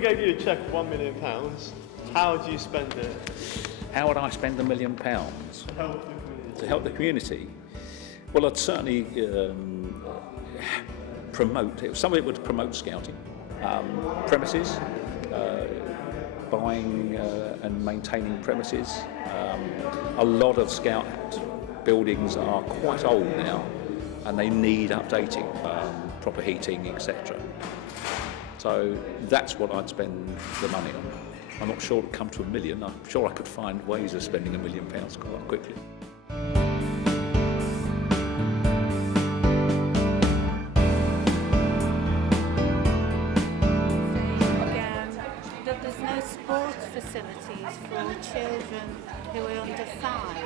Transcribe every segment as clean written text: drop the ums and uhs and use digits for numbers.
we gave you a cheque of £1 million, how would you spend it? How would I spend £1 million? To help the community. To help the community? Well, I'd certainly promote, some of it would promote scouting, premises, buying and maintaining premises. A lot of scout buildings are quite old now and they need updating, proper heating, etc. So that's what I'd spend the money on. I'm not sure it'd come to £1 million. I'm sure I could find ways of spending £1 million quite quickly. That there's no sports facilities for children who are under 5.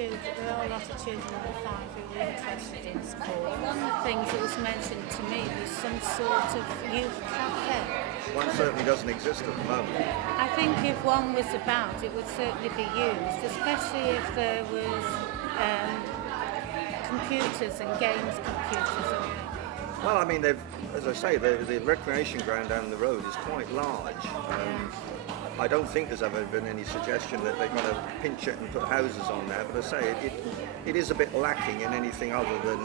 And there are a lot of children under 5 who are interested in sport. One of the things that was mentioned to me was some sort of youth cafe. One certainly doesn't exist at the moment. I think if one was about, it would certainly be used, especially if there was computers and games computers. Well, I mean, as I say, the recreation ground down the road is quite large. I don't think there's ever been any suggestion that they're going to pinch it and put houses on there, but as I say, it is a bit lacking in anything other than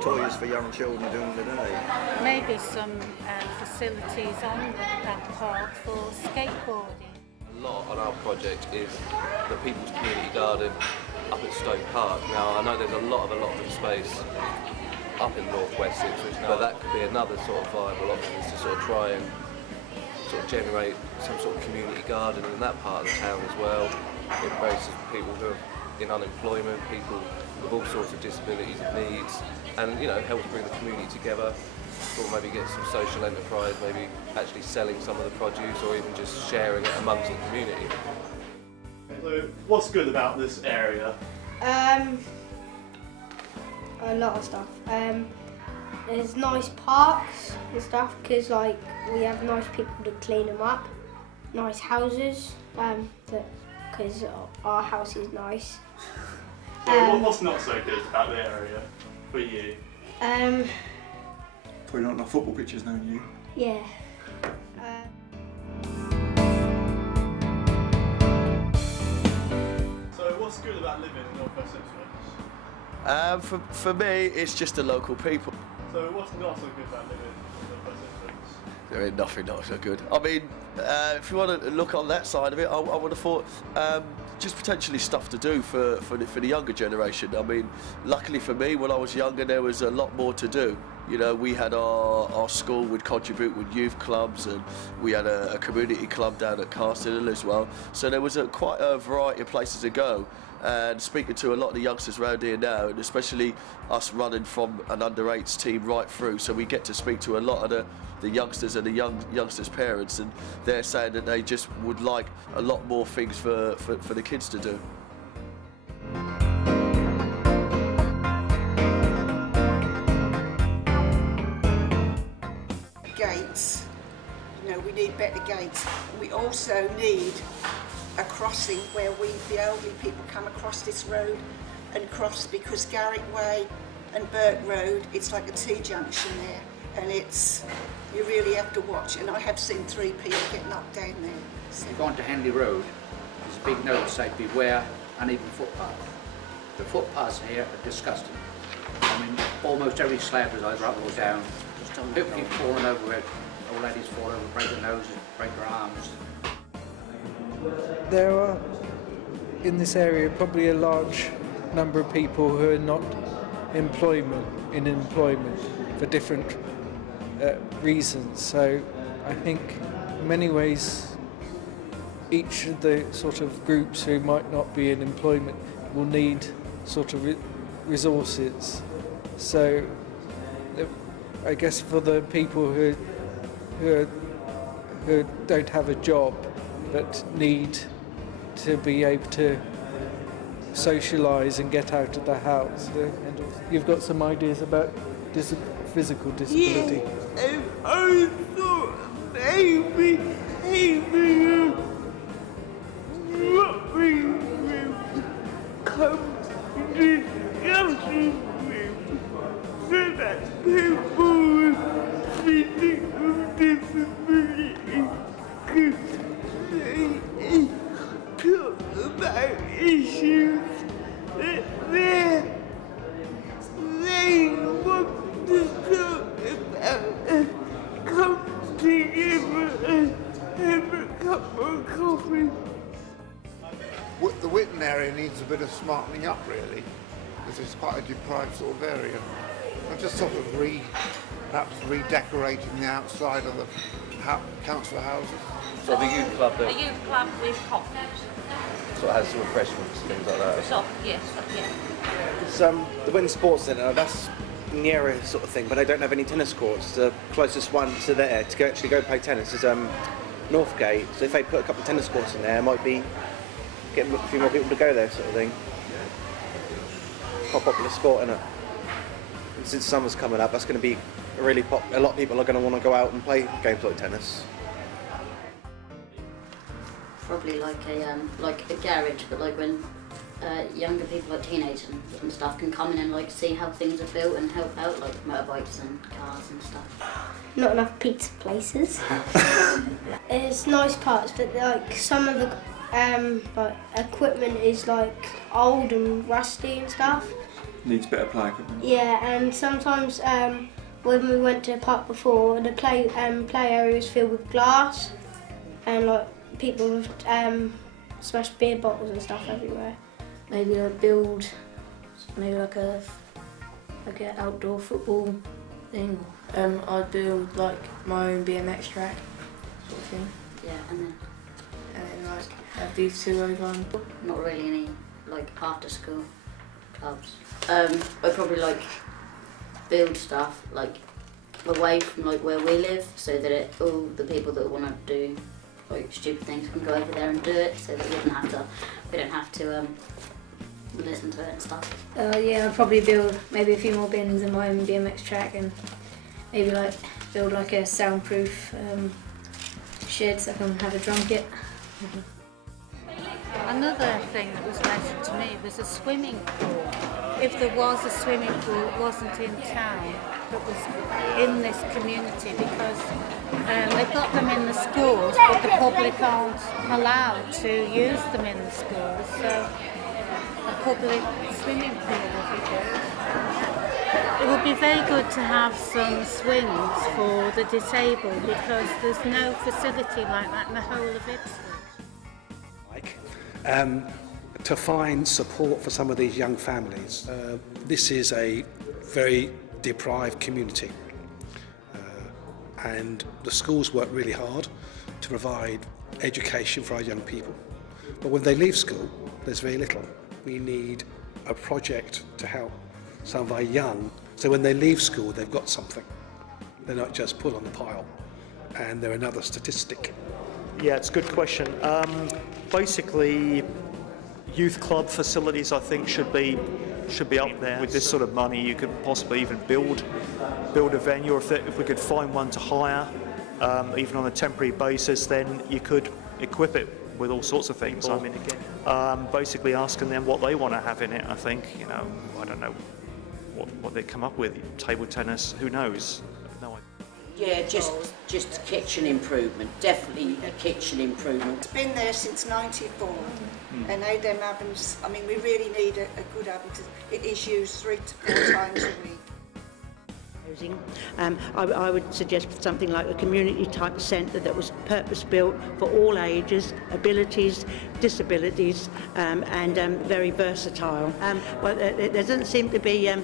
toys for young children during the day. Maybe some facilities on that park for skateboarding. A lot on our project is the People's Community Garden up at Stoke Park. Now, I know there's a lot of allotment space up in northwest Ipswich, but that could be another sort of viable option, is to sort of try and sort of generate some sort of community garden in that part of the town as well. It embraces people who are in unemployment, people with all sorts of disabilities and needs, and, you know, helps bring the community together, or maybe get some social enterprise, maybe actually selling some of the produce or even just sharing it amongst the community. So what's good about this area? A lot of stuff. There's nice parks and stuff because like we have nice people to clean them up. Nice houses because our house is nice. So what's not so good about the area for you? Probably not enough football pitches knowing you. Yeah. So what's good about living in North West Ipswich? For me, it's just the local people. So what's not so good about living in North West Ipswich? There ain't nothing not so good. I mean, if you want to look on that side of it, I would have thought just potentially stuff to do for the younger generation. I mean, luckily for me, when I was younger, there was a lot more to do. You know, we had our school would contribute with youth clubs, and we had a community club down at Castle Hill as well. So there was quite a variety of places to go. And speaking to a lot of the youngsters around here now, and especially us running from an under-8s team right through, so we get to speak to a lot of the youngsters and the youngsters' parents, and they're saying that they just would like a lot more things for the kids to do. Gates, you know, we need better gates. We also need a crossing where the elderly people come across this road and cross, because Garrick Way and Burke Road, it's like a T-junction there, and you really have to watch, and I have seen 3 people get knocked down there. So. If you go onto Henley Road, there's a big note to say beware uneven footpath. The footpaths here are disgusting. I mean, almost every slab is either up or down. People keep falling over it, old ladies fall over, break their noses, break their arms. There are, in this area, probably a large number of people who are not in employment for different reasons. So I think in many ways each of the sort of groups who might not be in employment will need sort of resources. So I guess for the people who don't have a job but need to be able to socialise and get out of the house. And you've got some ideas about physical disability? Yeah, I thought maybe what we will come to discussion with, so that people with physical disability bit of smartening up really, because it's quite a deprived sort of area. And just sort of perhaps redecorating the outside of the council houses. So the youth club there? A youth club with coffee. So it has refreshments, things like that? Yes, yeah. It's the Wynn Sports Centre, that's in the area sort of thing, but they don't have any tennis courts. The closest one to there to actually go play tennis is Northgate. So if they put a couple of tennis courts in there, it might be getting a few more people to go there, sort of thing. Quite popular sport, isn't it? And since summer's coming up, that's going to be a lot of people are going to want to go out and play games like tennis. Probably like a garage, but like when younger people, like teenagers and stuff, can come in and like see how things are built and help out, like motorbikes and cars and stuff. Not enough pizza places. It's nice parts, but like some of the like equipment is like old and rusty and stuff. Needs better play equipment. Yeah, and sometimes when we went to the park before, the play area was filled with glass, and like people with smashed beer bottles and stuff everywhere. Maybe build like an outdoor football thing. I'd build like my own BMX track sort of thing. Yeah, and then like have these two over. Not really any like after school clubs. I'd probably like build stuff like away from like where we live, so that all the people that want to do like stupid things can go over there and do it, so that we don't have to listen to it and stuff. Yeah, I'd probably build maybe a few more bins in my own BMX track, and maybe like build like a soundproof shed so I can have a drum kit. Another thing that was mentioned to me was a swimming pool. If there was a swimming pool, it wasn't in town, but was in this community, because they've got them in the schools, but the public aren't allowed to use them in the schools, so a public swimming pool would be good. It would be very good to have some swings for the disabled, because there's no facility like that in the whole of Ipswich. To find support for some of these young families. This is a very deprived community, and the schools work really hard to provide education for our young people. But when they leave school, there's very little. We need a project to help some of our young, so when they leave school, they've got something. They're not just put on the pile, and they're another statistic. Yeah, it's a good question. Basically, youth club facilities, I think, should be up there. With this sort of money, you could possibly even build a venue, or if we could find one to hire, even on a temporary basis, then you could equip it with all sorts of things. I mean, again, basically asking them what they want to have in it. I think, I don't know what they come up with. Table tennis, who knows? No idea. Yeah, just kitchen improvement, definitely a kitchen improvement. It's been there since '94, and now them ovens, I mean, we really need a good oven, because it is used 3 to 4 times a week. I would suggest something like a community type centre that was purpose built for all ages, abilities, disabilities, and very versatile. Well, there doesn't seem to be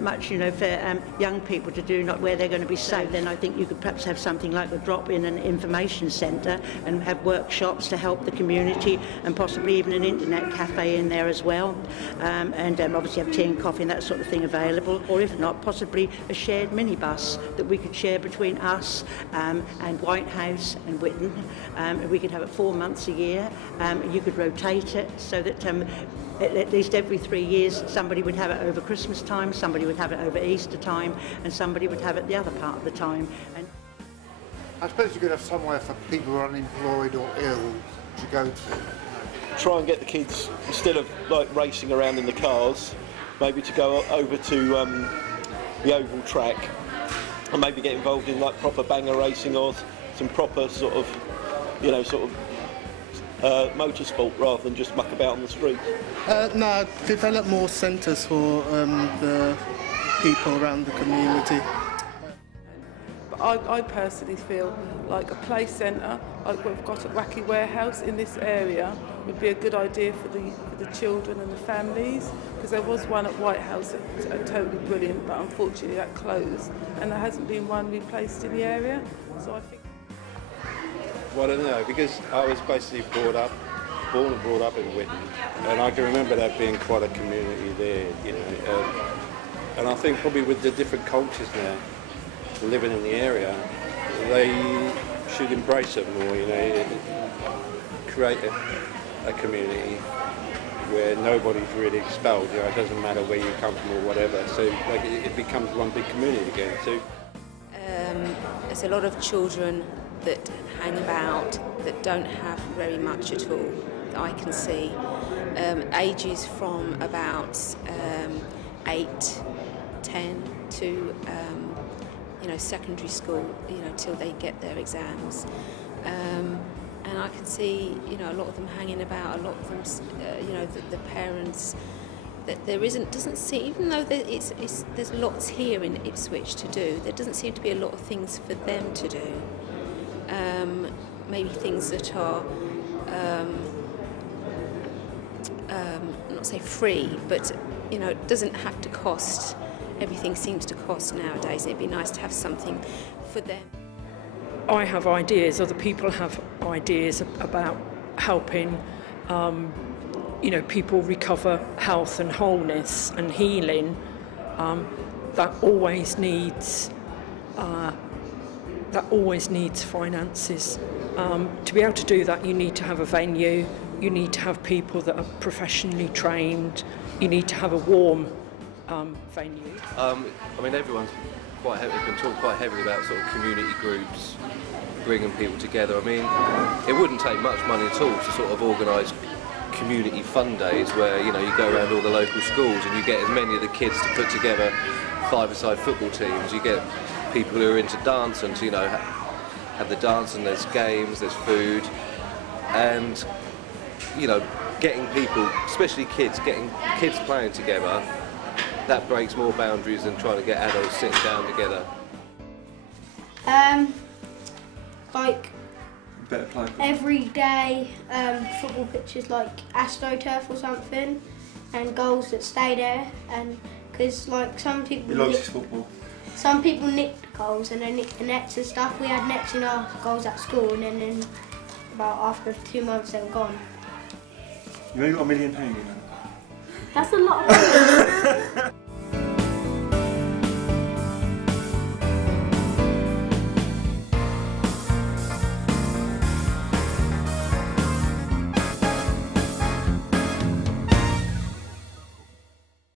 much, for young people to do, not where they're going to be safe. Then I think you could perhaps have something like a drop-in and information centre, and have workshops to help the community, and possibly even an internet cafe in there as well, and obviously have tea and coffee and that sort of thing available, or if not, possibly a shared minibus that we could share between us and White House and Whitton. We could have it 4 months a year. You could rotate it so that at least every 3 years somebody would have it over Christmas time, somebody would have it over Easter time, and somebody would have it the other part of the time. And I suppose you could have somewhere for people who are unemployed or ill to go to. Try and get the kids, instead of like racing around in the cars, maybe to go over to the oval track, and maybe get involved in like proper banger racing, or some proper sort of motorsport, rather than just muck about on the street. No, develop more centres for the people around the community. I personally feel like a play centre, like we've got at Wacky Warehouse in this area, would be a good idea for the children and the families, because there was one at White House that was totally brilliant, but unfortunately that closed, and there hasn't been one replaced in the area. So I think. Well, I don't know, because I was basically born and brought up in Whitton, and I can remember that being quite a community there, you know. And I think probably with the different cultures now living in the area, they should embrace it more, you know, create a community where nobody's really expelled, you know, it doesn't matter where you come from or whatever, so like it becomes one big community again. So there's a lot of children that hang about that don't have very much at all that I can see, ages from about 8, 10 to you know, secondary school, you know, till they get their exams. And I can see, you know, a lot of them hanging about, a lot of them, you know, the parents, that there doesn't seem, even though there's lots here in Ipswich to do, there doesn't seem to be a lot of things for them to do. Maybe things that are, not say free, but, you know, it doesn't have to cost. Everything seems to cost nowadays. It'd be nice to have something for them. I have ideas, other people have ideas about helping you know, people recover health and wholeness and healing. That always needs finances. To be able to do that, you need to have a venue, you need to have people that are professionally trained, you need to have a warm venue. I mean, everyone's been talking quite heavily about sort of community groups, bringing people together. I mean, it wouldn't take much money at all to sort of organise community fun days where, you know, you go around all the local schools and you get as many of the kids to put together five-a-side football teams. You get people who are into dance and, you know, have the dance, and there's games, there's food, and, you know, getting people, especially getting kids playing together, that breaks more boundaries than trying to get adults sitting down together. Like every day, football pitches like AstroTurf or something, and goals that stay there, and because like some people nick the goals and they nick the nets and stuff. We had nets in our goals at school, and then about after 2 months they were gone. You've only got £1 million, you know. That's a lot of money.